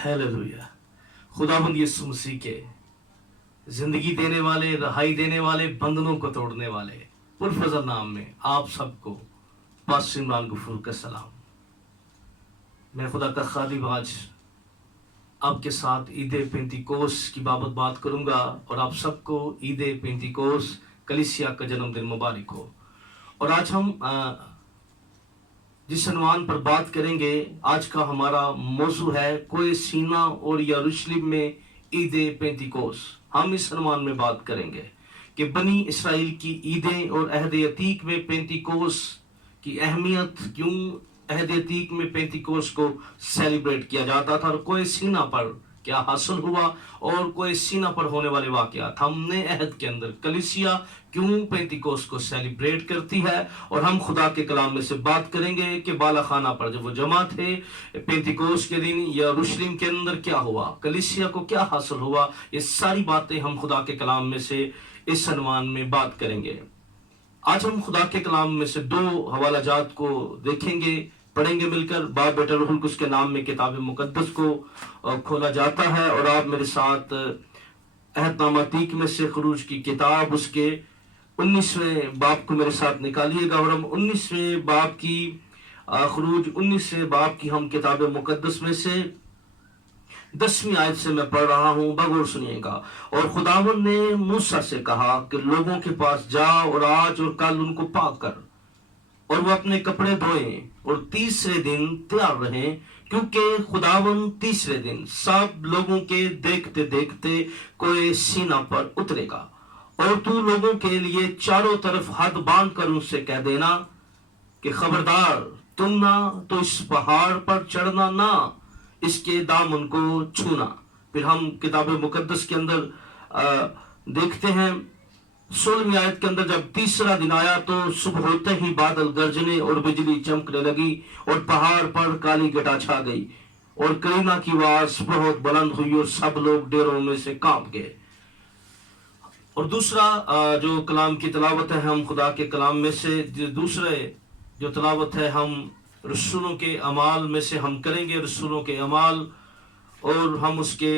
Hallelujah. खुदाबंद यीशु मसीह के जिंदगी देने वाले, रहाई देने वाले, बंधनों को तोड़ने वाले पुरफजल नाम में आप सबको पास्टर इमरान गफूर का सलाम। मैं खुदा का खादिम आज आपके साथ ईद पेंतिकोस की बाबत बात करूंगा और आप सबको ईद पेंतिकोस कलीसिया का जन्मदिन मुबारक हो। और आज हम जिस अनुमान पर बात करेंगे, आज का हमारा मौजू है कोए सीना और यरूशलेम में ईद पेंतिकोस। हम इस अनुमान में बात करेंगे कि बनी इसराइल की ईदें और अहद अतीक में पेंतिकोस की अहमियत, क्यों अहद अतीक में पेंतिकोस को सेलिब्रेट किया जाता था और कोए सीना पर क्या हासिल हुआ और कोए सीना पर होने वाले वाकयात। हमने अहद के अंदर कलीसिया क्यों पेंतिकोस को सेलिब्रेट करती है और हम खुदा के कलाम में से बात करेंगे कि बाला खाना पर जब वो जमा थे पेंतिकोस के दिन यरूशलेम के अंदर क्या हुआ, कलीसिया को क्या हासिल हुआ। ये सारी बातें हम खुदा के कलाम में से इस अनुमान में बात करेंगे। आज हम खुदा के कलाम में से दो हवाला जात को देखेंगे, पढ़ेंगे मिलकर। बाप बेटा रूहुल कुद्स के नाम में किताब मुकद्दस को खोला जाता है और आप मेरे साथ अहदनामा अतीक में से खरूज की किताब उसके 19वें बाब को मेरे साथ निकालिएगा और हम 19वें बाब की खरूज 19वें बाब की हम किताब मुकद्दस में से 10वीं आयत से मैं पढ़ रहा हूं, बगौर सुनिएगा। और खुदावन ने मूसा से कहा कि लोगों के पास जाओ और आज और कल उनको पाक कर और वो अपने कपड़े धोएं और तीसरे दिन तैयार रहें, क्योंकि खुदावन तीसरे दिन सब लोगों के देखते देखते कोई सीना पर उतरेगा। और तू लोगों के लिए चारों तरफ हाथ बांध कर उनसे कह देना कि खबरदार, तुम ना तो इस पहाड़ पर चढ़ना, ना इसके दामन को छूना। फिर हम किताब मुकद्दस के अंदर देखते हैं 16वीं आयत के अंदर, जब तीसरा दिन आया तो सुबह होते ही बादल गरजने और बिजली चमकने लगी और पहाड़ पर काली घटा छा गई और करीना की आवाज बहुत बुलंद हुई और सब लोग डेरों में से कांप गए। और दूसरा जो कलाम की तलावत है, हम खुदा के कलाम में से दूसरे जो तलावत है हम रसूलों के अमाल में से हम करेंगे, रसूलों के अमाल, और हम उसके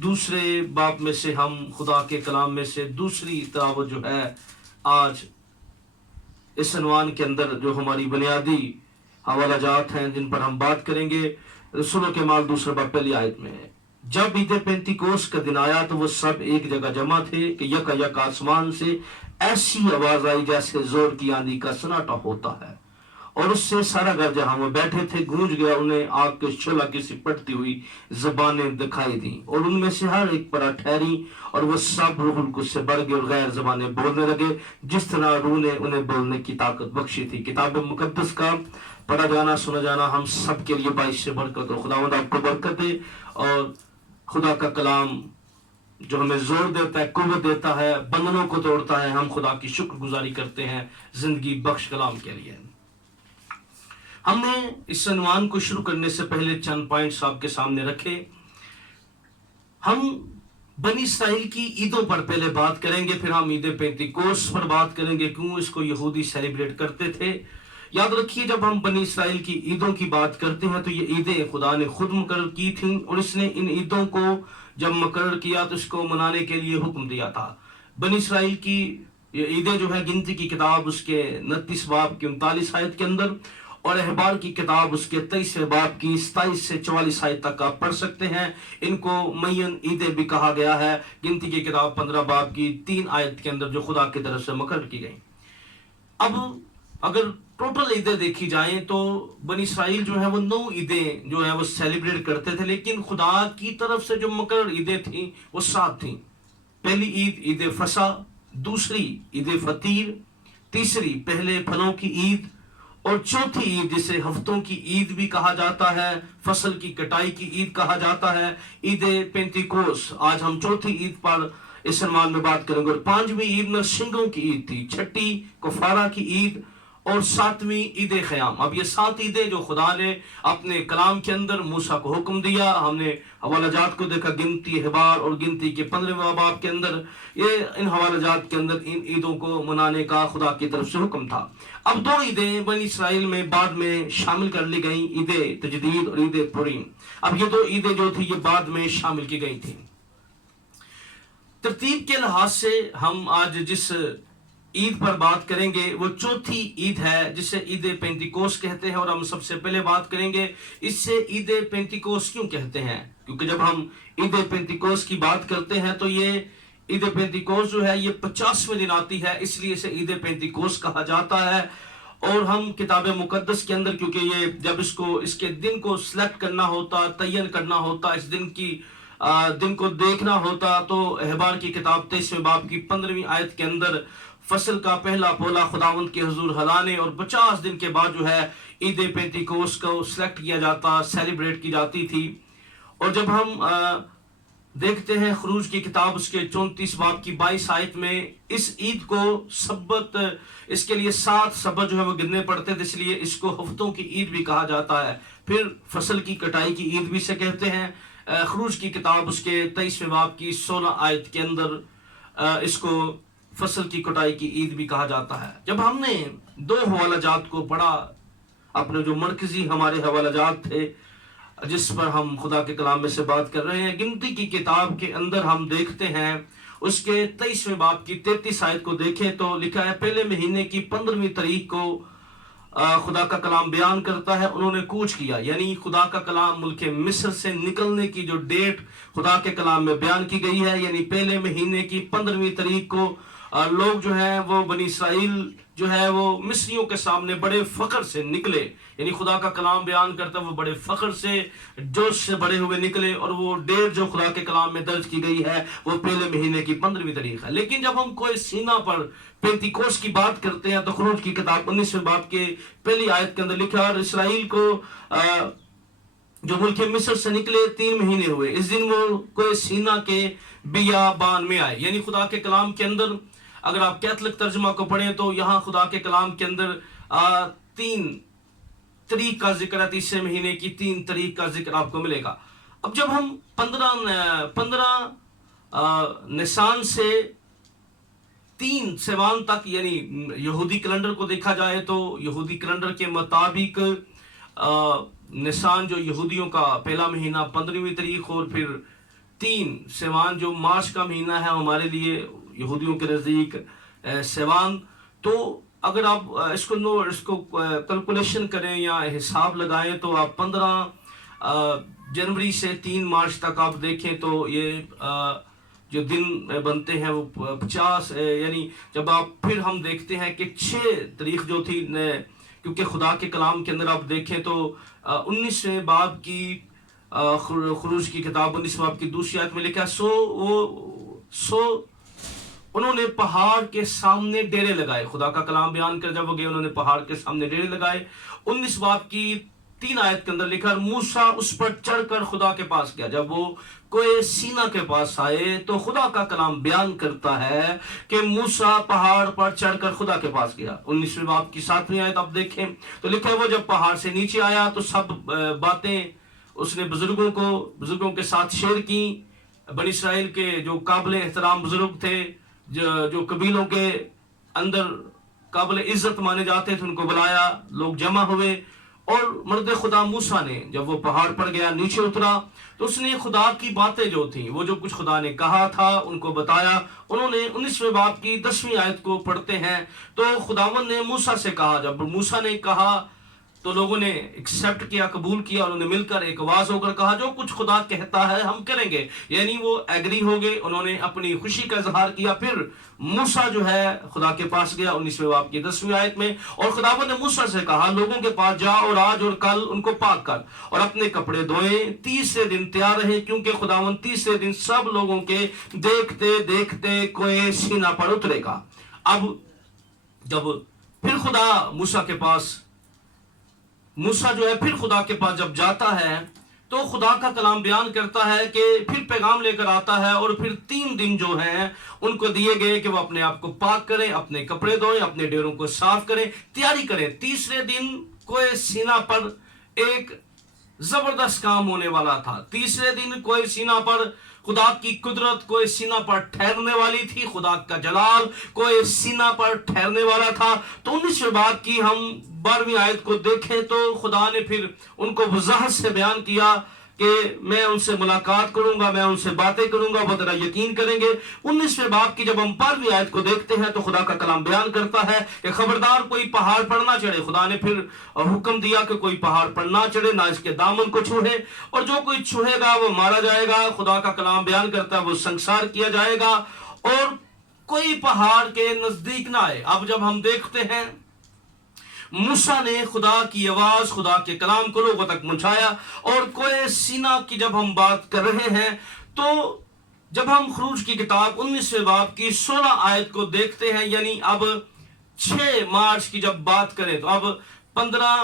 दूसरे बाप में से हम खुदा के कलाम में से दूसरी तलावत जो है आज इस अनवान के अंदर जो हमारी बुनियादी हवाला जात हैं जिन पर हम बात करेंगे। रसूलों के अमाल दूसरा बाप पहली आयत में है, जब ईद पेंतिकोस का दिन आया तो वो सब एक जगह जमा थे कि यक आसमान से ऐसी आवाज आई जैसे जोर की आंधी का सन्नाटा होता है, और उससे सारा घर जहां वो बैठे थे गूंज गया। उन्हें आग के शोला की सिपटती हुई जबानें दिखाई दी और उनमें से हर एक पर ठहरी और वो सब रूहुल कुद्स से बढ़ गए और गैर जबानें बोलने लगे, जिस तरह रूह ने उन्हें बोलने की ताकत बख्शी थी। किताब मुकद्दस का पढ़ा जाना, सुना जाना हम सब के लिए बाइस से बरकत हो। खुदावंद आपको बरकत दे और खुदा का कलाम जो हमें जोर देता है, कुव्वत देता है, बंधनों को तोड़ता है, हम खुदा की शुक्रगुजारी करते हैं जिंदगी बख्श कलाम के लिए। हमने इस अनुमान को शुरू करने से पहले चंद पॉइंट्स आपके सामने रखे। हम बनी इसराइल की ईदों पर पहले बात करेंगे, फिर हम ईद पेंतिकोस पर बात करेंगे, क्यों इसको यहूदी सेलिब्रेट करते थे। याद रखिए, जब हम बनी इसराइल की ईदों की बात करते हैं तो ये ईदें खुदा ने खुद मुकर्रर की थी और इसने इन ईदों को जब मुकर्रर किया तो इसको मनाने के लिए हुक्म दिया था। बनी इसराइल की ईदें जो है गिनती की किताब उसके 29 बाब की 39 आयत के अंदर और अहबार की किताब उसके 23वें बाब की 27 से 44 आयत तक आप पढ़ सकते हैं। इनको मय्यन ईदें भी कहा गया है। गिनती की किताब 15 बाब की 3 आयत के अंदर जो खुदा की तरफ से मुकर्रर की गई। अब अगर टोटल ईदें देखी जाएं तो बनी इसराइल जो है वो 9 ईदें जो है वो सेलिब्रेट करते थे, लेकिन खुदा की तरफ से जो मुकर्रर ईदें थी वो 7 थी। पहली ईद ईद फसा, दूसरी ईद फतीर, तीसरी पहले फलों की ईद और चौथी ईद जिसे हफ्तों की ईद भी कहा जाता है, फसल की कटाई की ईद कहा जाता है, ईद पेंतिकोस। आज हम चौथी ईद पर इस अनुमान में बात करेंगे। और 5वीं ईद नरसिंगों की ईद थी, छठी कफारा की ईद اور 7ویں عید خیام. اب یہ 7 عیدیں جو خدا نے اپنے کلام کے اندر موسیٰ کو حکم دیا، ہم نے حوالہ جات کو دیکھا، گنتی احبار اور گنتی کے 15ویں باب کے اندر یہ ان حوالہ جات کے اندر ان عیدوں کو منانے کا خدا کی طرف سے حکم تھا. اب 2 عیدیں بنی اسرائیل میں بعد میں شامل کر لی گئیں، عید تجدید اور عید پوریم. اب یہ 2 عیدیں جو تھی یہ بعد میں شامل کی گئی تھیں. ترتیب کے لحاظ سے ہم آج جس عید پر بات کریں گے وہ 4تھی عید ہے جسے عید پینتیکوس کہتے ہیں. اور ہم سب سے پہلے بات کریں گے اس سے عید پینتیکوس کیوں کہتے ہیں، کیونکہ جب ہم عید پینتیکوس کی بات کرتے ہیں تو یہ عید پینتیکوس جو ہے یہ 50ویں دن آتی ہے، اس لیے اسے عید پینتیکوس کہا جاتا ہے. اور ہم کتاب مقدس کے اندر کیونکہ یہ جب اس کے دن کو سلیکٹ کرنا ہوتا، تعین کرنا ہوتا، اس دن کو دیکھنا ہوتا، تو احبار کی کتاب 23ویں باب کی 15ویں آیت کے اندر فصل کا پہلا پولا خداوند کے حضور ہلانے اور 50 دن کے بعد جو ہے عید پینتیکوس کو سلیکٹ کیا جاتا، سیلیبریٹ کی جاتی تھی. اور جب ہم دیکھتے ہیں خروج کی کتاب اس کے 34 باب کی 22 آیت میں اس عید کو سبت، اس کے لیے 7 سبت جو ہے وہ گننے پڑتے تھے، اس لیے اس کو ہفتوں کی عید بھی کہا جاتا ہے. پھر فصل کی کٹائی کی عید بھی سے کہتے ہیں. خروج کی کتاب اس کے 23ویں باب کی 16 آیت کے اندر اس کو فصل کی کٹائی کی عید بھی کہا جاتا ہے. جب ہم نے 2 حوالہ جات کو پڑھا، اپنے جو مرکزی ہمارے حوالہ جات تھے جس پر ہم خدا کے کلام میں سے بات کر رہے ہیں، گنتی کی کتاب کے اندر ہم دیکھتے ہیں اس کے 23ویں باب کی 33 آیت کو دیکھیں تو لکھا ہے پہلے مہینے کی 15ویں تاریخ کو خدا کا کلام بیان کرتا ہے انہوں نے کوچ کیا. یعنی خدا کا کلام ملک مصر سے نکلنے کی جو ڈیٹ خدا کے کلام میں بیان کی گئی ہے، یعنی پہلے مہینے کی 15ویں تاریخ کو لوگ جو ہیں وہ بنی اسرائیل جو ہے وہ مصریوں کے سامنے بڑے فخر سے نکلے. یعنی خدا کا کلام بیان کرتا ہے وہ بڑے فخر سے، جوش سے بڑے ہوئے نکلے، اور وہ ڈیٹ جو خدا کے کلام میں درج کی گئی ہے وہ پہلے مہینے کی 15ویں تاریخ ہے. لیکن جب ہم کوئی سینا پر پینتیکوس کی بات کرتے ہیں تو خروج کی کتاب 19ویں باب کے پہلی آیت کے اندر لکھا اور اسرائیل کو جو ملک مصر سے نکلے 3 مہینے ہوئے، اس دن وہ کوئی سینا کے بیابان میں آئے. یعنی خدا کے کلام کے اندر اگر آپ کیتھولک ترجمہ کو پڑھیں تو یہاں خدا کے کلام کے اندر 3 تاریخ کا ذکر ہے، 3 مہینے کی 3 تاریخ کا ذکر آپ کو ملے گا. اب جب ہم 15 نسان سے 3 سیوان تک یعنی یہودی کیلنڈر کو دیکھا جائے تو یہودی کیلنڈر کے مطابق نسان جو یہودیوں کا پہلا مہینہ 15ویں تاریخ، اور پھر 3 سیوان جو مارچ کا مہینہ ہے ہمارے لیے یہودیوں کے نزدیک سیوان. تو اگر آپ اس کو کیلکولیشن کریں یا حساب لگائیں تو آپ 15 جنوری سے 3 مارچ تک آپ دیکھیں تو یہ جو دن بنتے ہیں وہ 50. یعنی جب آپ پھر ہم دیکھتے ہیں کہ 6 تاریخ جو تھی، کیونکہ خدا کے کلام کے اندر آپ دیکھیں تو 19ویں باب کی خروج کی کتاب 19ویں باب کی 2 آیت میں لکھا سو انہوں نے پہاڑ کے سامنے ڈیرے لگائے. خدا کا کلام بیان کر جب وہ گئے انہوں نے پہاڑ کے سامنے ڈیرے لگائے. 19 باب کی 3 آیت کے اندر لکھا موسیٰ اس پر چڑھ کر خدا کے پاس گیا. جب وہ کوئی سینا کے پاس آئے تو خدا کا کلام بیان کرتا ہے کہ موسیٰ پہاڑ پر چڑھ کر خدا کے پاس گیا. 19ویں باب کی 7ویں آیت آپ دیکھیں تو لکھا ہے وہ جب پہاڑ سے نیچے آیا تو سب باتیں اس نے بزرگوں کے ساتھ شیئر کی. بنی اسرائیل کے جو قابل احترام بزرگ تھے، جو قبیلوں کے اندر قابل عزت مانے جاتے تھے، ان کو بلایا، لوگ جمع ہوئے. اور مرد خدا موسیٰ نے جب وہ پہاڑ پر گیا نیچے اترا تو اس نے خدا کی باتیں جو تھیں وہ جو کچھ خدا نے کہا تھا ان کو بتایا. انہوں نے 19ویں باب کی 10ویں آیت کو پڑھتے ہیں تو خداوند نے موسیٰ سے کہا. جب موسیٰ نے کہا تو لوگوں نے ایکسیپٹ کیا، قبول کیا. انہوں نے مل کر ایک آواز ہو کر کہا جو کچھ خدا کہتا ہے ہم کریں گے. یعنی وہ ایگری ہو گئے، انہوں نے اپنی خوشی کا اظہار کیا. پھر موسیٰ جو ہے خدا کے پاس گیا 19ویں باب کی 10ویں آیت میں، اور خداوند نے موسیٰ سے کہا لوگوں کے پاس جا اور آج اور کل ان کو پاک کر اور اپنے کپڑے دھوئیں، 30 دن تیار رہے کیونکہ خداوند 30 دن سب لوگوں کے دیکھتے دیکھتے کوئی سینہ پر اترے گا. اب جب پھر موسیٰ جو ہے پھر خدا کے پاس جب جاتا ہے تو خدا کا کلام بیان کرتا ہے کہ پھر پیغام لے کر آتا ہے، اور پھر 3 دن جو ہیں ان کو دیے گئے کہ وہ اپنے آپ کو پاک کریں، اپنے کپڑے دھوئیں، اپنے ڈیروں کو صاف کریں، تیاری کریں۔ تیسرے دن کوہ سینا پر ایک زبردست کام ہونے والا تھا۔ تیسرے دن کوہ سینا پر خدا کی قدرت کوہ سینا پر ٹھہرنے والی تھی، خدا کا جلال کوہ سینا پر ٹھہرنے والا تھا۔ تو 19ویں باب کی ہم 12ویں آیت کو دیکھیں تو خدا نے پھر ان کو وضاحت سے بیان کیا کہ میں ان سے ملاقات کروں گا، میں ان سے باتیں کروں گا، وہ ذرا یقین کریں گے۔ 19ویں باب کی جب ہم 12ویں آیت کو دیکھتے ہیں تو خدا کا کلام بیان کرتا ہے کہ خبردار کوئی پہاڑ پر نہ چڑھے۔ خدا نے پھر حکم دیا کہ کوئی پہاڑ پر نہ چڑھے، نہ اس کے دامن کو چھوئے، اور جو کوئی چھوئے گا وہ مارا جائے گا۔ خدا کا کلام بیان کرتا ہے وہ سنسار کیا جائے گا، اور کوئی پہاڑ کے نزدیک نہ آئے۔ اب جب ہم دیکھتے ہیں موسیٰ نے خدا کی آواز، خدا کے کلام کو لوگوں تک پہنچایا، اور کوہ سینا کی جب ہم بات کر رہے ہیں تو جب ہم خروج کی کتاب 19ویں باب کی 16 آیت کو دیکھتے ہیں، یعنی اب 6 مارچ کی جب بات کریں تو اب 15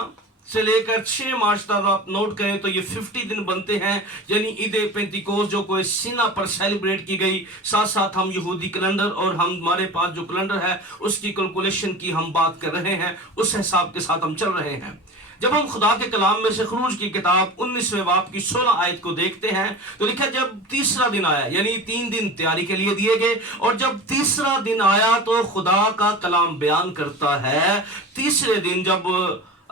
سے لے کر 6 مارچ تک آپ نوٹ کریں تو یہ 50 دن بنتے ہیں، یعنی عید پینتیکوس جو کوہ سینا پر سیلیبریٹ کی گئی۔ ساتھ ساتھ ہم یہودی کیلنڈر اور ہمارے پاس جو کیلنڈر ہے اس کی کیلکولیشن کی ہم بات کر رہے ہیں، اس حساب کے ساتھ ہم چل رہے ہیں۔ جب ہم خدا کے کلام میں سے خروج کی کتاب 19ویں باب کی 16 آیت کو دیکھتے ہیں تو لکھا جب تیسرا دن آیا، یعنی 3 دن تیاری کے لیے دیے گئے، اور جب تیسرا دن آیا تو خدا کا کلام بیان کرتا ہے تیسرے دن جب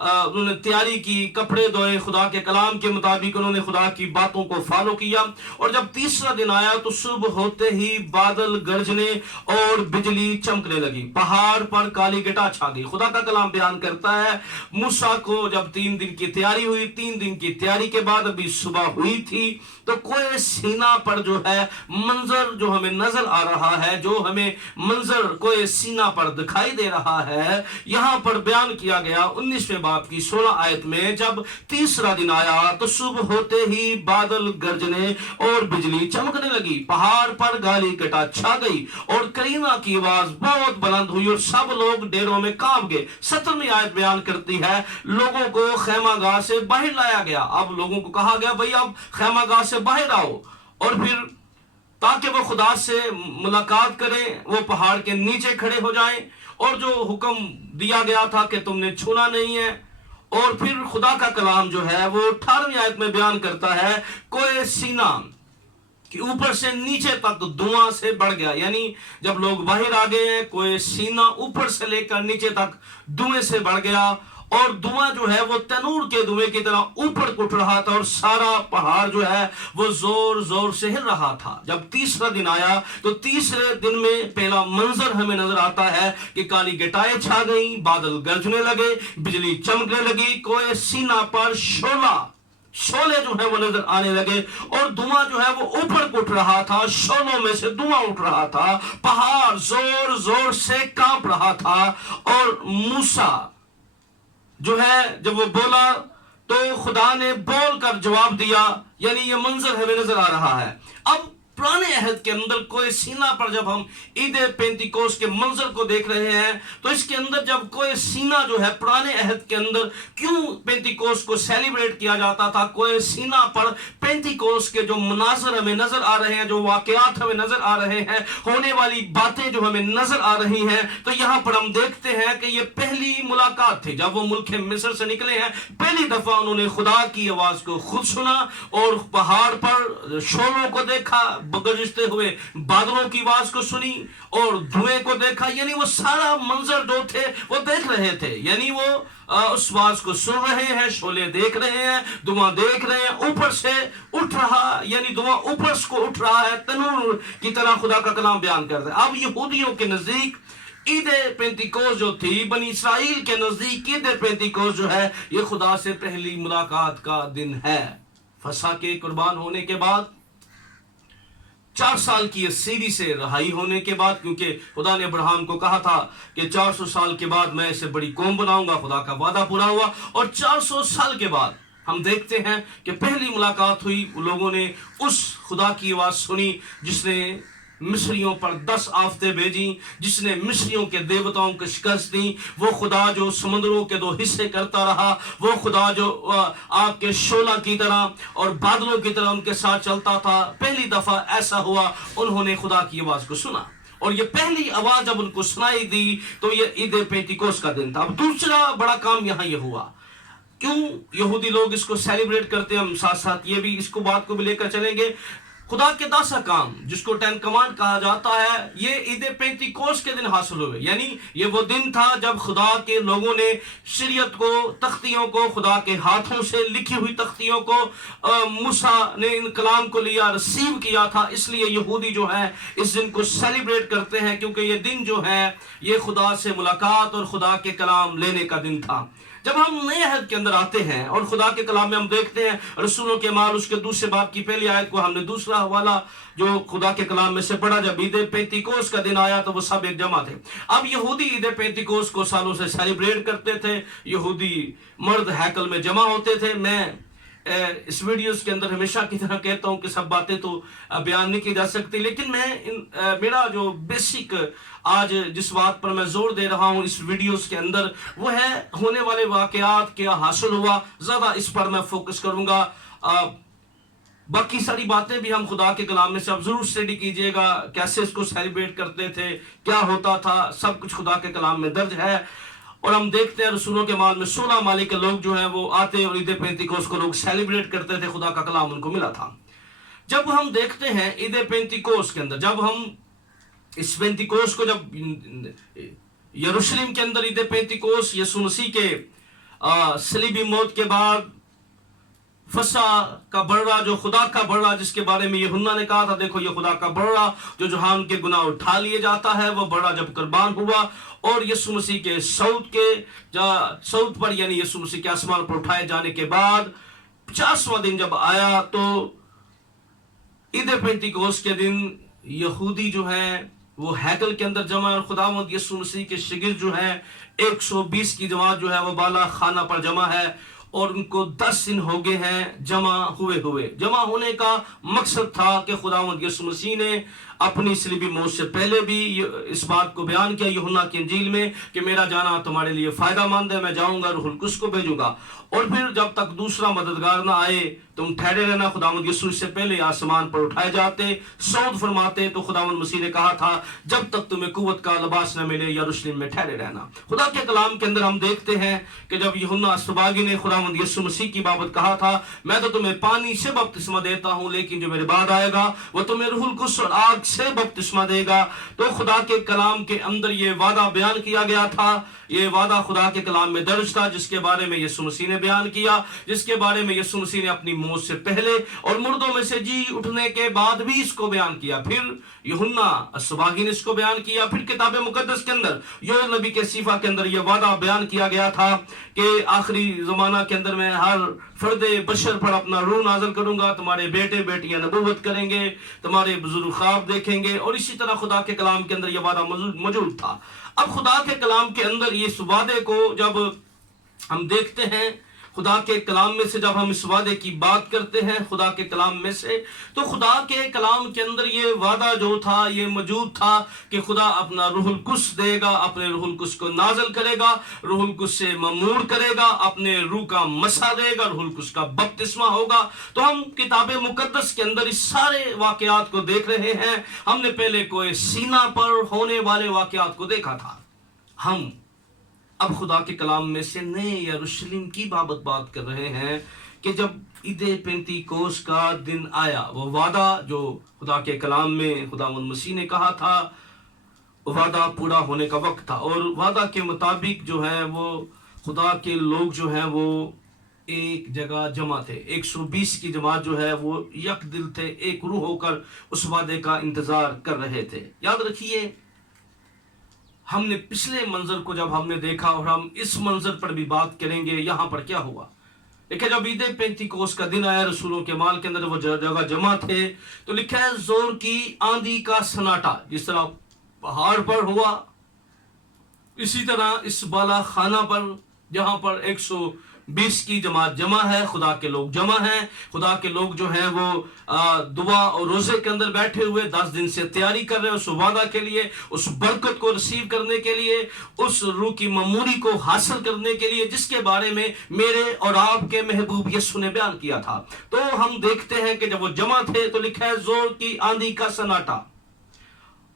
انہوں نے تیاری کی، کپڑے دھوئے، خدا کے کلام کے مطابق انہوں نے خدا کی باتوں کو فالو کیا، اور جب تیسرا دن آیا تو صبح ہوتے ہی بادل گرجنے اور بجلی چمکنے لگی، پہاڑ پر کالی گٹا چھا گئی۔ خدا کا کلام بیان کرتا ہے موسیٰ کو جب 3 دن کی تیاری ہوئی، 3 دن کی تیاری کے بعد ابھی صبح ہوئی تھی تو کوہ سینا پر جو ہے منظر جو ہمیں نظر آ رہا ہے، جو ہمیں منظر کوہ سینا پر دکھائی دے رہا ہے، یہاں پر بیان کیا گیا 19ویں باب کی 16 آیت میں جب تیسرا دن آیا تو صبح ہوتے ہی بادل گرجنے اور بجلی چمکنے لگی، پہاڑ پر کالی گٹا چھا گئی، اور کرینا کی آواز بہت بلند ہوئی، اور سب لوگ ڈیروں میں کانپ گئے۔ 17ویں آیت بیان کرتی ہے لوگوں کو خیمہ گاہ سے باہر لایا گیا۔ اب لوگوں کو کہا گیا بھئی اب خیمہ گاہ سے باہر آؤ، اور پھر تاکہ وہ خدا سے ملاقات کریں، وہ پہاڑ کے نیچے کھڑے ہو جائیں، اور جو حکم دیا گیا تھا کہ تم نے چھونا نہیں ہے۔ اور پھر خدا کا کلام جو ہے وہ 18ویں آیت میں بیان کرتا ہے کوہ سینا کہ اوپر سے نیچے تک دھواں سے بڑھ گیا، یعنی جب لوگ باہر آ گئے ہیں کوہ سینا اوپر سے لے کر نیچے تک دھوئیں سے بڑھ گیا، اور دھواں جو ہے وہ تنور کے دھوئیں کی طرح اوپر اٹھ رہا تھا، اور سارا پہاڑ جو ہے وہ زور زور سے ہل رہا تھا۔ جب تیسرا دن آیا تو تیسرے دن میں پہلا منظر ہمیں نظر آتا ہے کہ کالی گٹائیں چھا گئیں، بادل گرجنے لگے، بجلی چمکنے لگی، کوہ سینا پر شعلے جو ہے وہ نظر آنے لگے، اور دھواں جو ہے وہ اوپر اٹھ رہا تھا، شعلوں میں سے دھواں اٹھ رہا تھا، پہاڑ زور زور سے کانپ رہا تھا۔ اور موسیٰ جو ہے جب وہ بولا تو خدا نے بول کر جواب دیا، یعنی یہ منظر ہمیں نظر آ رہا ہے۔ اب پرانے عہد کے اندر کوہ سینا پر جب ہم عید پینتیکوس کے منظر کو دیکھ رہے ہیں تو اس کے اندر جب کوہ سینا جو ہے پرانے عہد کے اندر کیوں پینتیکوس کو سیلیبریٹ کیا جاتا تھا، کوہ سینا پر پینتیکوس کے جو مناظر ہمیں نظر آ رہے ہیں، جو واقعات ہمیں نظر آ رہے ہیں، ہونے والی باتیں جو ہمیں نظر آ رہی ہیں، تو یہاں پر ہم دیکھتے ہیں کہ یہ پہلی ملاقات تھی جب وہ ملک مصر سے نکلے ہیں۔ پہلی دفعہ انہوں نے خدا کی آواز کو خود سنا، اور پہاڑ پر شعلوں کو دیکھا، گرجتے ہوئے بادلوں کی آواز کو سنی، اور دھوئیں کو دیکھا، یعنی وہ سارا منظر جو تھے وہ دیکھ رہے تھے، یعنی وہ اس آواز کو سن رہے ہیں، شعلے دیکھ رہے ہیں، دھواں دیکھ رہے ہیں، اوپر سے اٹھ رہا، یعنی دھواں اوپر کو اٹھ رہا ہے، تنور کی طرح خدا کا کلام بیان کرتا ہے۔ اب یہودیوں کے نزدیک عید پینتیکوس جو تھی، بنی اسرائیل کے نزدیک عید پینتیکوس جو ہے یہ خدا سے پہلی ملاقات کا دن ہے۔ فسح کے قربان ہونے کے بعد 4 سال کی اسیری سے رہائی ہونے کے بعد، کیونکہ خدا نے ابراہیم کو کہا تھا کہ 400 سال کے بعد میں اسے بڑی قوم بناؤں گا، خدا کا وعدہ پورا ہوا، اور 400 سال کے بعد ہم دیکھتے ہیں کہ پہلی ملاقات ہوئی، لوگوں نے اس خدا کی آواز سنی جس نے मिस्रियों पर 10 आफतें भेजी, जिसने मिस्रियों के देवताओं को शिकस्त दी। वो खुदा जो समुद्रों के 2 हिस्से करता रहा, वो खुदा जो आग के शोला की तरह और बादलों की तरह उनके साथ चलता था। पहली दफा ऐसा हुआ, उन्होंने खुदा की आवाज को सुना, और ये पहली आवाज जब उनको सुनाई दी तो ये ईद पेंतिकोस्त का दिन था। अब दूसरा बड़ा काम यहाँ ये हुआ, क्यों यहूदी लोग इसको सेलिब्रेट करते हैं, हम साथ साथ ये भी इसको बात को भी लेकर चलेंगे। खुदा के 10 काम जिसको 10 कमांड कहा जाता है, ये ईद पेंतिकोस्त के दिन हासिल हुए। यानी ये वो दिन था जब खुदा के लोगों ने शरीयत को, तख्तियों को, खुदा के हाथों से लिखी हुई तख्तियों को, मूसा ने इन कलाम को लिया, रिसीव किया था। इसलिए यहूदी जो है इस दिन को सेलिब्रेट करते हैं, क्योंकि ये दिन जो है ये खुदा से मुलाकात और खुदा के कलाम लेने का दिन था। जब हम नए अहद के अंदर आते हैं और खुदा के कलाम में हम देखते हैं रसूलों के माल उसके दूसरे बाब की पहली आयत को, हमने दूसरा हवाला जो खुदा के कलाम में से पढ़ा, जब ईद पेंतिकोस्त का दिन आया तो वो सब एक जमा थे। अब यहूदी ईद पेंतिकोस्त को सालों से सेलिब्रेट करते थे, यहूदी मर्द हैकल में जमा होते थे। मैं इस वीडियोस के अंदर हमेशा की तरह कहता हूं कि सब बातें तो बयान नहीं की जा सकती, लेकिन मैं मेरा जो बेसिक आज जिस बात पर मैं जोर दे रहा हूं इस वीडियोस के अंदर, वो है होने वाले वाकयात क्या हासिल हुआ, ज्यादा इस पर मैं फोकस करूंगा। बाकी सारी बातें भी हम खुदा के कलाम में से आप जरूर स्टडी कीजिएगा, कैसे इसको सेलिब्रेट करते थे, क्या होता था, सब कुछ खुदा के कलाम में दर्ज है। और हम देखते हैं रसूलों के माल में 16 मालिक के लोग जो हैं वो आते और ईद पेंतिकोस्त को लोग सेलिब्रेट करते थे, खुदा का कलाम उनको मिला था। जब हम देखते हैं ईद पेंतिकोस्त के अंदर, जब हम इस पेंतिकोस्त को, जब यरूशलेम के अंदर ईद पेंतिकोस्त यीशु मसीह के सलीबी मौत के बाद फसा का बर्रा, जो खुदा का बर्रा जिसके बारे में यूहन्ना ने कहा था, देखो ये खुदा का बर्रा जो जहान के गुनाह उठा लिए जाता है, वो बर्रा जब कुर्बान हुआ और यीशु मसीह के सऊद पर यानी यीशु मसीह के आसमान पर उठाए जाने के बाद 50वां दिन जब आया तो ईद पेंतिकोस्त के दिन यहूदी जो है वो हैकल के अंदर जमा, और खुदावंद यीशु मसीह के शिगिर्द जो है 120 की जमात जो है वो बाला खाना पर जमा है, और उनको 10 दिन हो गए हैं जमा हुए। जमा होने का मकसद था कि खुदावंद यीशु मसीह ने अपनी सलीबी मौत से पहले भी इस बात को बयान किया यूहन्ना की इंजील में कि मेरा जाना तुम्हारे लिए फायदामंद है, मैं जाऊंगा, रूहुल कुद्स को भेजूंगा, और फिर जब तक दूसरा मददगार ना आए तुम ठहरे रहना। खुदावंद यीशु से पहले आसमान पर उठाए जाते, सऊद फरमाते, तो खुदावंद मसीह ने कहा था जब तक तुम्हें कुव्वत का लिबास न मिले यरूशलेम में ठहरे रहना। खुदा के कलाम के अंदर हम देखते हैं कि जब यूहन्ना अस्तबागी ने खुदावंद यीशु मसीह की बाबत कहा था, मैं तो तुम्हें पानी से बपतिस्मा देता हूं, लेकिन जो मेरे बाद आएगा वो तुम्हें रूहुल कुद्स और आग से बपतिस्मा देगा। तो खुदा के कलाम के अंदर ये वादा बयान किया गया था, ये वादा खुदा के कलाम में दर्ज था, जिसके बारे में यीशु मसीह ने बयान किया, जिसके बारे में यीशु मसीह ने अपनी मौत से पहले और मुर्दों में से जी उठने के बाद भी इसको बयान किया। फिर यूहन्ना अस्सबागी ने इसको बयान किया। फिर किताब मुकद्दस के अंदर योएल नबी के सीफा के अंदर यह वादा बयान किया गया था कि आखिरी जमाना के अंदर मैं हर फर्दे बशर पर अपना रूह नाज़िल करूंगा, तुम्हारे बेटे बेटियां नबूवत करेंगे, तुम्हारे बुजुर्ग ख्वाब देखेंगे, और इसी तरह खुदा के कलाम के अंदर यह वादा मौजूद था। अब खुदा के कलाम के अंदर इस वादे को जब हम देखते हैं, खुदा के कलाम में से जब हम इस वादे की बात करते हैं खुदा के कलाम में से, तो खुदा के कलाम के अंदर ये वादा जो था ये मौजूद था कि खुदा अपना रूहुल कुद्स देगा, अपने रूहुल कुद्स को नाज़िल करेगा, रूहुल कुद्स से ममूर करेगा, अपने रूह का मसा देगा, रूहुल कुद्स का बपतिस्मा होगा। तो हम किताब मुकद्दस के अंदर इस सारे वाकयात को देख रहे हैं। हमने पहले कोई सीना पर होने वाले वाकयात को देखा था, हम अब खुदा के कलाम में से नए यरूशलेम की बात कर रहे हैं कि जब ईद पेंतिकोस्त का दिन आया, वो वादा जो खुदा के कलाम में खुदावंद मसीह ने कहा था, वादा पूरा होने का वक्त था। और वादा के मुताबिक जो है वो खुदा के लोग जो हैं वो एक जगह जमा थे। 120 की जमात जो है वो एक दिल थे, एक रूह होकर उस वादे का इंतजार कर रहे थे। याद रखिए, हमने पिछले मंजर को जब हमने देखा और हम इस मंजर पर भी बात करेंगे, यहां पर क्या हुआ। देखिए, जब ईद पेंतिकोस्त का दिन आया, रसूलों के माल के अंदर वो जगह जमा थे, तो लिखा है जोर की आंधी का सन्नाटा जिस तरह पहाड़ पर हुआ, इसी तरह इस बाला खाना पर जहां पर 20 की जमात जमा है, खुदा के लोग जमा हैं, खुदा के लोग जो हैं वो दुआ और रोजे के अंदर बैठे हुए 10 दिन से तैयारी कर रहे हैं उस वादा के लिए, उस बरकत को रिसीव करने के लिए, उस रूह की ममूरी को हासिल करने के लिए जिसके बारे में मेरे और आपके महबूब यीशु ने बयान किया था। तो हम देखते हैं कि जब वो जमा थे तो लिखा है जोर की आंधी का सन्नाटा,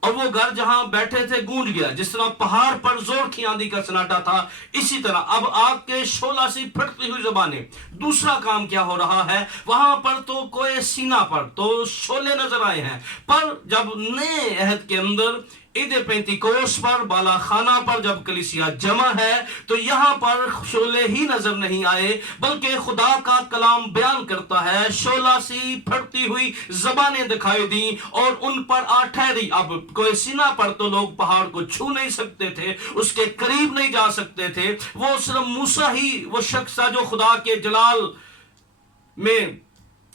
और वो घर जहां बैठे थे गूंज गया। जिस तरह पहाड़ पर जोर की आंधी का सन्नाटा था, इसी तरह अब आग के शोला से फटती हुई ज़बानें। दूसरा काम क्या हो रहा है, वहां पर तो कोई सीना पर तो शोले नजर आए हैं, पर जब नए अहद के अंदर ईद पेंतिकोस पर बाला खाना पर जब कलीसिया जमा है तो यहाँ पर शोले ही नजर नहीं आए, बल्कि खुदा का कलाम बयान करता है शोला सी फटती हुई ज़बानें दिखाई दी और उन पर आ ठहरी। अब कोई सीना पर तो लोग पहाड़ को छू नहीं सकते थे, उसके करीब नहीं जा सकते थे, वो सिर्फ मूसा ही वो शख्स था जो खुदा के जलाल में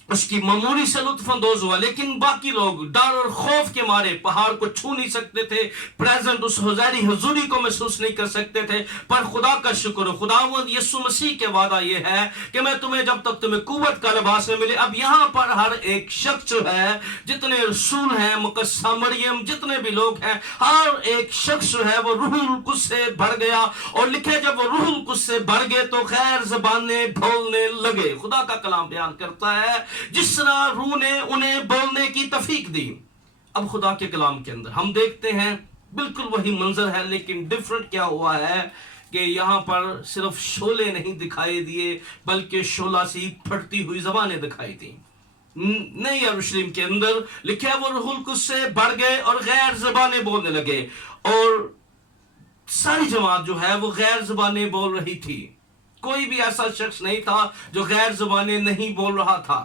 उसकी ममूरी से लुत्फ अंदोज हुआ, लेकिन बाकी लोग डर और खौफ के मारे पहाड़ को छू नहीं सकते थे, प्रेजेंट उस हुजैरी हुजूरी को महसूस नहीं कर सकते थे। पर खुदा का शुक्र, खुदावंद यीशु मसीह के वादा ये है कि मैं तुम्हें जब तक तुम्हें कुव्वत का लिबास में मिले। अब यहाँ पर हर एक शख्स है, जितने रसूल हैं, मुकस्सा मरियम, जितने भी लोग हैं, हर एक शख्स है वो रूहुल कुद्स से भर गया, और लिखे जब वो रूहुल कुद्स से भर गए तो गैर ज़बानें बोलने लगे। खुदा का कलाम बयान करता है जिस तरह रूह ने उन्हें बोलने की तौफीक दी। अब खुदा के कलाम के अंदर हम देखते हैं बिल्कुल वही मंजर है, लेकिन डिफरेंट क्या हुआ है कि यहाँ पर सिर्फ शोले नहीं दिखाई दिए, बल्कि शोला सी फटती हुई ज़बानें दिखाई दी। नई यरूशलेम के अंदर लिखा है वो रूहुल कुद्स से भर गए और गैर ज़बानें बोलने लगे, और सारी जमात जो है वो गैर ज़बानें बोल रही थी। कोई भी ऐसा शख्स नहीं था जो गैर ज़बानें नहीं बोल रहा था।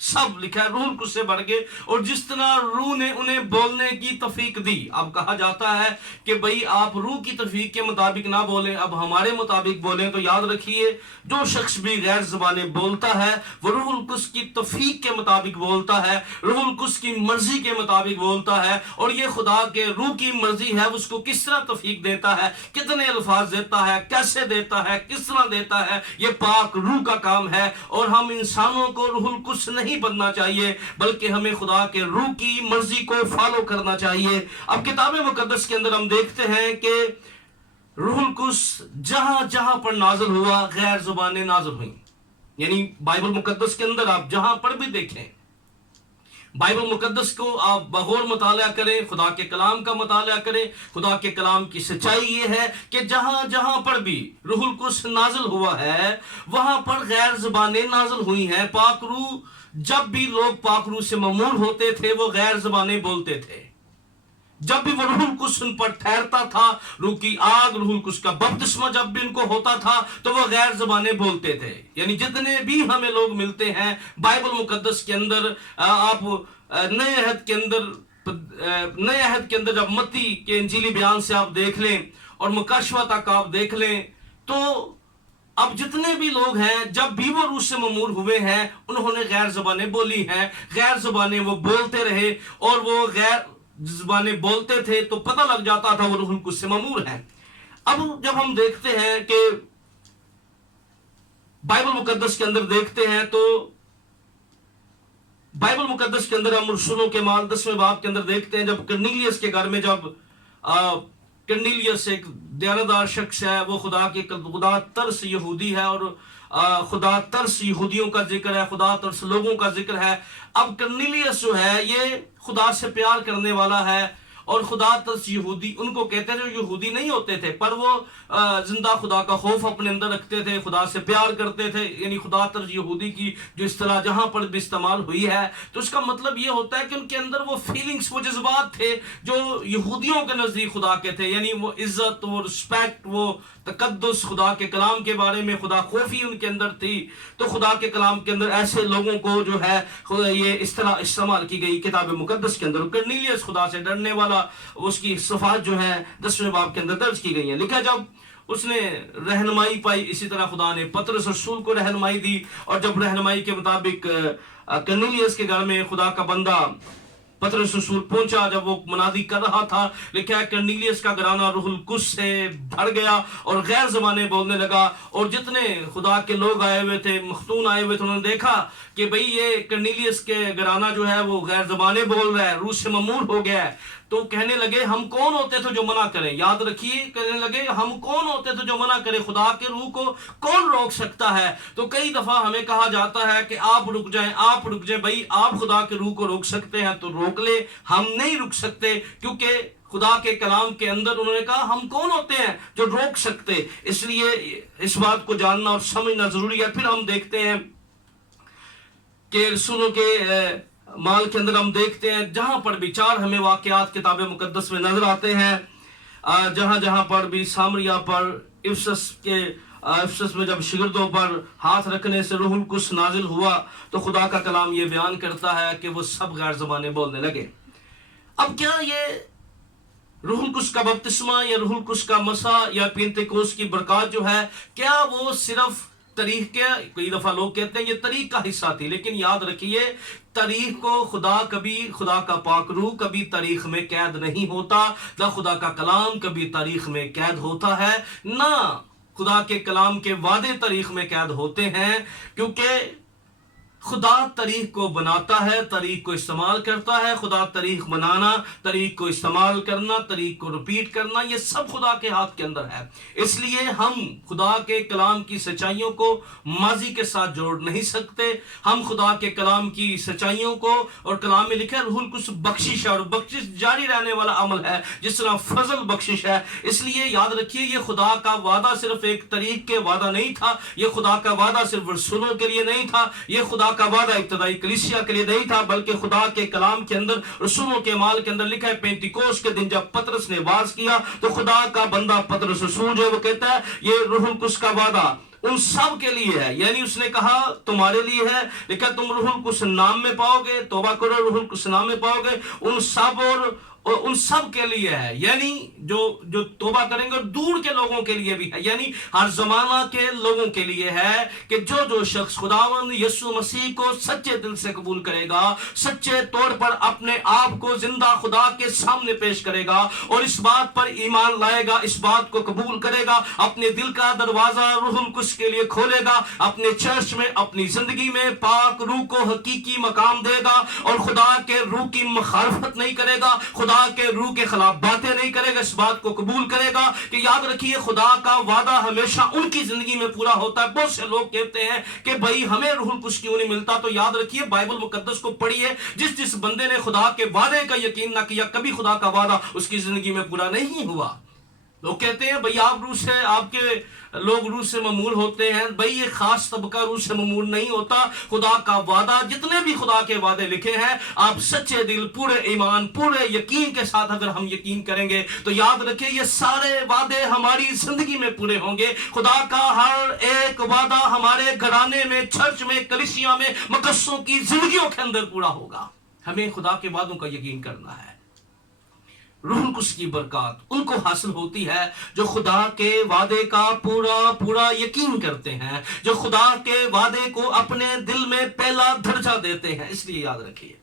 सब लिखा है रूह कुछ से बढ़ गए, और जिस तरह रूह ने उन्हें बोलने की तौफीक दी। अब कहा जाता है कि भाई आप रूह की तौफीक के मुताबिक ना बोलें, अब हमारे मुताबिक बोलें। तो याद रखिए जो शख्स भी गैर ज़बानें बोलता है वो रूहुल कुद्स की तौफीक के मुताबिक बोलता है, रूहुल कुद्स की मर्जी के मुताबिक बोलता है। और ये खुदा के रूह की मर्जी है, उसको किस तरह तौफीक देता है, कितने अल्फाज देता है, कैसे देता है, किस तरह देता है, ये पाक रूह का काम है। और हम इंसानों को रूहुल कुद्स नहीं बनना चाहिए, बल्कि हमें खुदा के रूह की मर्जी को फॉलो करना चाहिए। अब किताब मुकद्दस के अंदर हम देखते हैं कि रूहुल कुद्स जहां जहां पर नाज़िल हुआ गैर ज़बानें नाज़िल हुई। यानी बाइबल मुकद्दस के अंदर आप जहां पर भी देखें, बाइबल मुकद्दस को आप बगौर मुताला करें, खुदा के कलाम का मुताला करें। खुदा के कलाम की सच्चाई ये है कि जहां जहां पर भी रूहुल कुद्स नाज़िल हुआ है वहां पर गैर ज़बानें नाज़िल हुई हैं। पाक रूह, जब भी लोग पाक रूह से ममूर होते थे वो गैर ज़बानें बोलते थे। जब भी वो रूहुल कुद्स उन पर ठहरता था, रूह की आग, रूहुल कुद्स का बपतिस्मा जब भी उनको होता था तो वो गैर ज़बानें बोलते थे। यानी जितने भी हमें लोग मिलते हैं बाइबल मुकद्दस के अंदर, आप नए अहद के अंदर जब मत्ती के इंजीली बयान से आप देख लें और मुकाशवा तक आप देख लें, तो अब जितने भी लोग हैं जब भी वो रूह से ममूर हुए हैं उन्होंने गैर ज़बानें बोली हैं। गैर ज़बानें वो बोलते रहे, और वो गैर ज़बानें बोलते थे तो पता लग जाता था वो रूहुल कुद्स से ममूर हैं। अब जब हम देखते हैं कि बाइबल मुकद्दस के अंदर देखते हैं, तो बाइबल मुकद्दस के अंदर हम रसूलों के माल 10वें बाब के अंदर देखते हैं जब कर्नेलियस के घर में जब कर्नेलियस एक दयानतदार शख्स है, वो खुदा तरस यहूदी है, और खुदा तरस यहूदियों का जिक्र है, खुदा तरस लोगों का जिक्र है। अब कर्नेलियस जो है ये खुदा से प्यार करने वाला है, और खुदा तरस यहूदी उनको कहते थे जो यहूदी नहीं होते थे, पर वो जिंदा खुदा का खौफ अपने अंदर रखते थे, खुदा से प्यार करते थे। यानी खुदा तरस यहूदी की जो इस तरह जहां पर भी इस्तेमाल हुई है, तो उसका मतलब ये होता है कि उनके अंदर वो फीलिंग्स, वो जज्बात थे जो यहूदियों के नजदीक खुदा के थे। यानी वो इज्जत, वो रिस्पेक्ट, वो तकद्दुस, खुदा के कलाम के बारे में खुदा खौफी उनके अंदर थी। तो खुदा के कलाम के अंदर ऐसे लोगों को जो है ये इस तरह इस्तेमाल की गई किताब मुकद्दस के अंदर। कर्नेलियस खुदा से डरने वाला, उसकी सिफात जो है 10वें बाब के अंदर दर्ज की गई है। लिखा जब उसने रहनुमाई पाई, इसी तरह खुदा ने पतरस रसूल को रहनुमाई दी, और जब रहनुमाई के मुताबिक कर्नेलियस के घर में खुदा का बंदा पतरस रसूल पहुंचा, जब वो मनादी कर रहा था, लिखा है कर्नीलियस का घराना रूहुल कुद्स से भर गया और गैर ज़बानें बोलने लगा। और जितने खुदा के लोग आए हुए थे, मख्तून आए हुए थे, उन्होंने देखा कि भाई ये कर्नीलियस के घराना जो है वो गैर ज़बानें बोल रहा है, रूह से ममूर हो गया है। तो कहने लगे हम कौन होते थे जो मना करें। याद रखिए, कहने लगे हम कौन होते थे जो मना करें, खुदा के रूह को कौन रोक सकता है। तो कई दफा हमें कहा जाता है कि आप रुक जाएं, आप रुक जाएं। भाई आप खुदा के रूह को रोक सकते हैं तो रोक ले, हम नहीं रुक सकते, क्योंकि खुदा के कलाम के अंदर उन्होंने कहा हम कौन होते हैं जो रोक सकते। इसलिए इस बात को जानना और समझना जरूरी है। फिर हम देखते हैं कि रसूलों के माल के अंदर हम देखते हैं जहां पर भी 4 हमें वाकयात किताब मुकद्दस में नजर आते हैं, जहां जहां पर भी सामरिया पर, इफसस में जब शिगिर्दों पर हाथ रखने से रूहुल कुद्स नाजिल हुआ, तो खुदा का कलाम ये बयान करता है कि वो सब गैर ज़बानें बोलने लगे। अब क्या ये रूहुल कुद्स का बपतिस्मा या रूहुल कुद्स का मसा या पेंतेकोस्त की बरकत जो है, क्या वो सिर्फ तारीख के, कई दफा लोग कहते हैं ये तारीख का हिस्सा थी, लेकिन याद रखिए तारीख को खुदा का पाक रूह कभी तारीख में कैद नहीं होता, ना खुदा का कलाम कभी तारीख में कैद होता है, ना खुदा के कलाम के वादे तारीख में कैद होते हैं। क्योंकि खुदा तारीख को बनाता है, तारीख को इस्तेमाल करता है। खुदा तारीख बनाना, तारीख को इस्तेमाल करना, तारीख को रिपीट करना, ये सब खुदा के हाथ के अंदर है। इसलिए हम खुदा के कलाम की सच्चाइयों को माजी के साथ जोड़ नहीं सकते। हम खुदा के कलाम की सच्चाइयों को, और कलाम में लिखा है रूहुल कुद्स बख्शिश है, और बख्शिश जारी रहने वाला अमल है, जिस तरह फजल बख्शिश है। इसलिए याद रखिए ये खुदा का वादा सिर्फ एक तारीख के वादा नहीं था, ये खुदा का वादा सिर्फ रसूलों के लिए नहीं था, ये खुदा का वादा इब्तदाई कलीसिया के लिए नहीं था, बल्कि खुदा के कलाम के अंदर, रसूलों के माल के अंदर लिखा है पेंतिकोस्त के दिन जब पतरस ने वाज किया, तो खुदा का बंदा पतरस रसूल जो वो कहता है ये रूहुल कुद्स का वादा उन सब के लिए है। यानी उसने कहा तुम्हारे लिए है, लेकिन तुम रूहुल कुद्स नाम में पाओगे, तौबा करो रूहुल कुद्स नाम में पाओगे, उन सब और उन सब के लिए है। यानी जो तौबा करेंगे, और दूर के लोगों के लिए भी है, यानी हर जमाना के लोगों के लिए है कि जो शख्स खुदावंद यीशु मसीह को सच्चे दिल से कबूल करेगा, सच्चे तौर पर अपने आप को जिंदा खुदा के सामने पेश करेगा और इस बात पर ईमान लाएगा, इस बात को कबूल करेगा, अपने दिल का दरवाजा रूहुल कुद्स के लिए खोलेगा, अपने चर्च में, अपनी जिंदगी में पाक रूह को हकीकी मकाम देगा और खुदा के रूह की मुखालफत नहीं करेगा, खुदा के रूह के खिलाफ बातें नहीं करेगा, इस बात को कबूल करेगा कि याद रखिए खुदा का वादा हमेशा उनकी जिंदगी में पूरा होता है। बहुत से लोग कहते हैं कि भाई हमें रूहुल कुद्स क्यों नहीं मिलता, तो याद रखिए बाइबल मुकद्दस को पढ़िए, जिस बंदे ने खुदा के वादे का यकीन ना किया, कभी खुदा का वादा उसकी जिंदगी में पूरा नहीं हुआ। लोग कहते हैं भाई आप रूह से, आपके लोग रूह से ममूर होते हैं। भाई ये खास तबका रूह से ममूर नहीं होता। खुदा का वादा, जितने भी खुदा के वादे लिखे हैं, आप सच्चे दिल, पूरे ईमान, पूरे यकीन के साथ अगर हम यकीन करेंगे तो याद रखिए ये सारे वादे हमारी जिंदगी में पूरे होंगे। खुदा का हर एक वादा हमारे घराने में, चर्च में, कलीसिया में, मुकद्दसों की जिंदगियों के अंदर पूरा होगा। हमें खुदा के वादों का यकीन करना है। रूहुल कुद्स की बरकत उनको हासिल होती है जो खुदा के वादे का पूरा यकीन करते हैं, जो खुदा के वादे को अपने दिल में पहला दर्जा देते हैं। इसलिए याद रखिए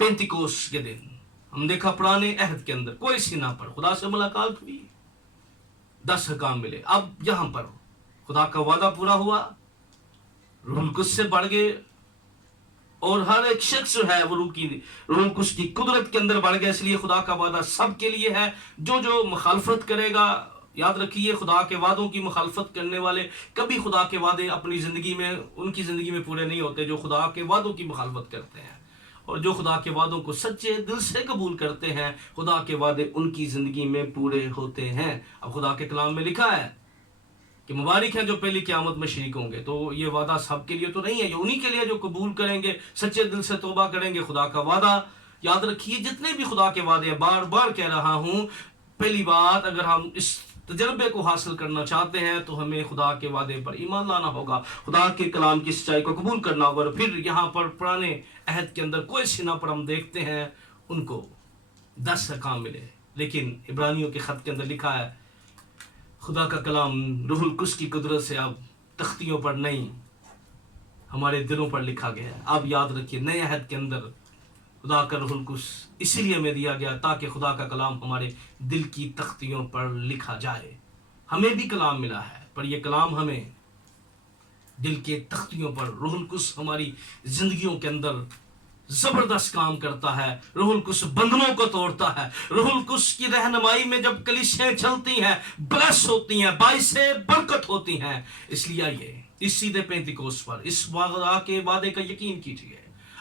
पेंतिकोस्त के दिन हम देखा पुराने अहद के अंदर कोई सीना पर खुदा से मुलाकात हुई, 10 हकाम मिले। अब यहां पर खुदा का वादा पूरा हुआ, रूहुल कुद्स से बढ़ गए और हर एक शख्स जो है वो रूहुल कुद्स की कुदरत के अंदर बढ़ गया। इसलिए खुदा का वादा सबके लिए है। जो मुखालफत करेगा, याद रखिए खुदा के वादों की मुखालफत करने वाले कभी खुदा के वादे अपनी जिंदगी में, उनकी जिंदगी में पूरे नहीं होते। जो खुदा के वादों की मुखालफत करते हैं और जो खुदा के वादों को सच्चे दिल से कबूल करते हैं, खुदा के वादे उनकी जिंदगी में पूरे होते हैं। अब खुदा के कलाम में लिखा है कि मुबारक है जो पहली क़यामत में शरीक होंगे। तो ये वादा सबके लिए तो नहीं है, ये उन्हीं के लिए जो कबूल करेंगे, सच्चे दिल से तौबा करेंगे। खुदा का वादा याद रखिए, जितने भी खुदा के वादे, बार बार कह रहा हूं, पहली बात अगर हम इस तजर्बे को हासिल करना चाहते हैं तो हमें खुदा के वादे पर ईमान लाना होगा, खुदा के कलाम की सच्चाई को कबूल करना होगा। और फिर यहाँ पर पुराने अहद के अंदर कोई सीना पर हम देखते हैं उनको 10 हकाम मिले, लेकिन इब्रानियों के खत के अंदर लिखा है खुदा का कलाम रूहुल कुद्स की कुदरत से अब तख्तियों पर नहीं, हमारे दिलों पर लिखा गया है। अब याद रखिए नए अहद के अंदर خدا کا روح القدس اسی لیے ہمیں دیا گیا تاکہ خدا کا کلام ہمارے دل کی تختیوں پر لکھا جائے. ہمیں بھی کلام ملا ہے، پر یہ کلام ہمیں دل کے تختیوں پر، روح القدس ہماری زندگیوں کے اندر زبردست کام کرتا ہے. روح القدس بندنوں کو توڑتا ہے. روح القدس کی رہنمائی میں جب کلیسیاں چلتی ہیں، بلس ہوتی ہیں، باعث برکت ہوتی ہیں. اس لیے آئیے اس عید پینتیکوس پر اس خدا کے وعدے کا یقین کیجیے.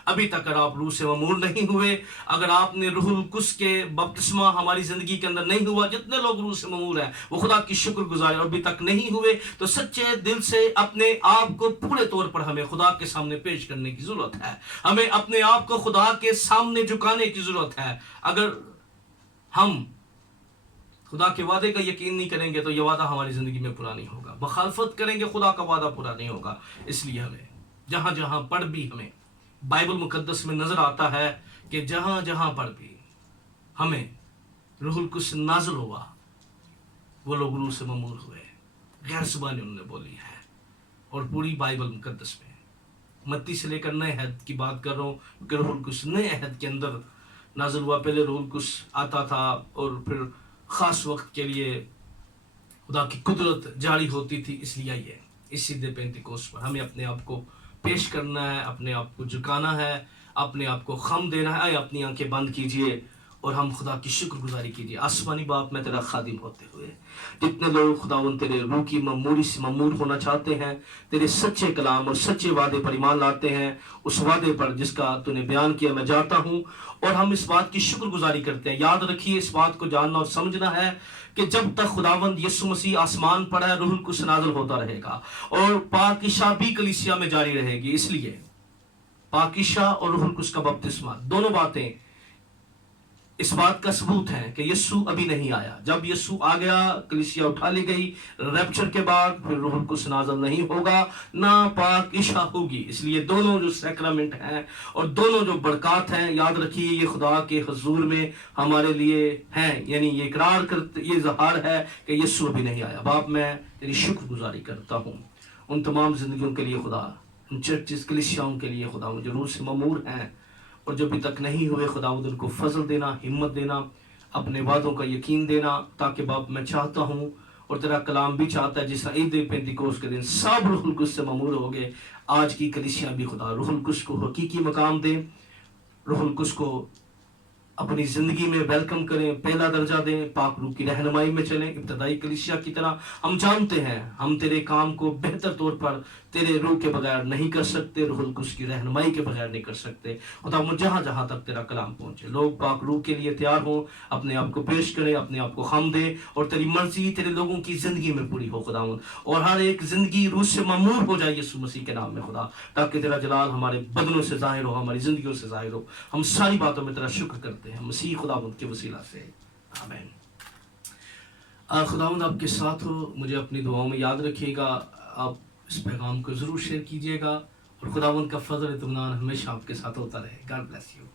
ابھی تک اگر آپ روح سے معمور نہیں ہوئے، اگر آپ نے روح القدس کے بپتسمہ ہماری زندگی کے اندر نہیں ہوا، جتنے لوگ روح سے معمور ہیں وہ خدا کی شکر گزار اور ابھی تک نہیں ہوئے، تو سچے دل سے اپنے آپ کو پورے طور پر ہمیں خدا کے سامنے پیش کرنے کی ضرورت ہے. ہمیں اپنے آپ کو خدا کے سامنے جھکانے کی ضرورت ہے. اگر ہم خدا کے وعدے کا یقین نہیں کریں گے تو یہ وعدہ ہماری زندگی میں پورا نہیں ہوگا. مخالفت کریں گے خدا کا وعدہ پورا نہیں ہوگا. اس لیے ہمیں جہاں جہاں پر بھی ہمیں بائبل مقدس میں نظر آتا ہے کہ جہاں جہاں پر بھی ہمیں روح القدس نازل ہوا، وہ لوگ روح سے معمور ہوئے، غیر زبانی انہوں نے بولی ہے. اور پوری بائبل مقدس میں متی سے لے کر نئے عہد کی بات کر رہا ہوں کہ روح القدس نئے عہد کے اندر نازل ہوا. پہلے روح القدس آتا تھا اور پھر خاص وقت کے لیے خدا کی قدرت جاری ہوتی تھی. اس لیے آئیے اس عید پینتیکوس پر ہمیں اپنے آپ کو پیش کرنا ہے، اپنے آپ کو جھکانا ہے، اپنے آپ کو خم دینا ہے. آئے اپنی آنکھیں بند کیجئے اور ہم خدا کی شکر گزاری کیجئے. آسمانی باپ، میں تیرا خادم ہوتے ہوئے جتنے لوگ خداوند تیرے روح کی معموری سے معمور ہونا چاہتے ہیں، تیرے سچے کلام اور سچے وعدے پر ایمان لاتے ہیں، اس وعدے پر جس کا تو نے بیان کیا میں جاتا ہوں، اور ہم اس بات کی شکر گزاری کرتے ہیں. یاد رکھیے اس بات کو جاننا اور سمجھنا ہے کہ جب تک خداوند یسوع مسیح آسمان پر ہے، روح القدس نازل ہوتا رہے گا اور پاکیشاہ بھی کلیسیا میں جاری رہے گی. اس لیے پاکیشاہ اور روح القدس کا بپتسمہ دونوں باتیں اس بات کا ثبوت ہے کہ یسوع ابھی نہیں آیا. جب یسوع آ گیا، کلیسیا اٹھا لی گئی، ریپچر کے بعد پھر روح القدس نازل نہیں ہوگا، نہ پاکیشاہ ہوگی. اس لیے دونوں جو سیکرامنٹ ہیں اور دونوں جو برکات ہیں، یاد رکھیے یہ خدا کے حضور میں ہمارے لیے ہیں. یعنی یہ اقرار کرتے، یہ اظہار ہے کہ یسوع ابھی نہیں آیا. باپ، میں تیری شکر گزاری کرتا ہوں ان تمام زندگیوں کے لیے خدا، ان چرچز کلیسیاؤں کے لیے خدا، جو روح سے معمور ہیں اور جو ابھی تک نہیں ہوئے، خداوند ان کو فضل دینا، ہمت دینا، اپنے وعدوں کا یقین دینا. تاکہ باپ میں چاہتا ہوں اور تیرا کلام بھی چاہتا ہے، جس طرح عید پینتیکوس کے دن سب روح القدس سے معمور ہو گئے، آج کی کلیسیاں بھی خدا روح القدس کو حقیقی مقام دیں، روح القدس کو اپنی زندگی میں ویلکم کریں، پہلا درجہ دیں، پاک روح کی رہنمائی میں چلیں ابتدائی کلیسیا کی طرح. ہم جانتے ہیں ہم تیرے کام کو بہتر طور پر تیرے روح کے بغیر نہیں کر سکتے، روح القدس کی رہنمائی کے بغیر نہیں کر سکتے. خدا جہاں جہاں تک تیرا کلام پہنچے، لوگ پاک روح کے لیے تیار ہوں، اپنے آپ کو پیش کریں، اپنے آپ کو خم دیں اور تیری مرضی تیرے لوگوں کی زندگی میں پوری ہو خداوند. اور ہر ایک زندگی روح سے معمور ہو جائے یسوع مسیح کے نام میں خدا، تاکہ تیرا جلال ہمارے بدنوں سے ظاہر ہو، ہماری زندگیوں سے ظاہر ہو. ہم ساری باتوں میں تیرا شکر کرتے ہیں مسیح خداوند کے وسیلہ سے، آمین. خداوند آپ کے ساتھ ہو، مجھے اپنی دعاؤں میں یاد رکھیے گا. آپ اس پیغام کو ضرور شیئر کیجیے گا اور خداوند کا فضل اطمینان ہمیشہ آپ کے ساتھ ہوتا رہے. God bless you.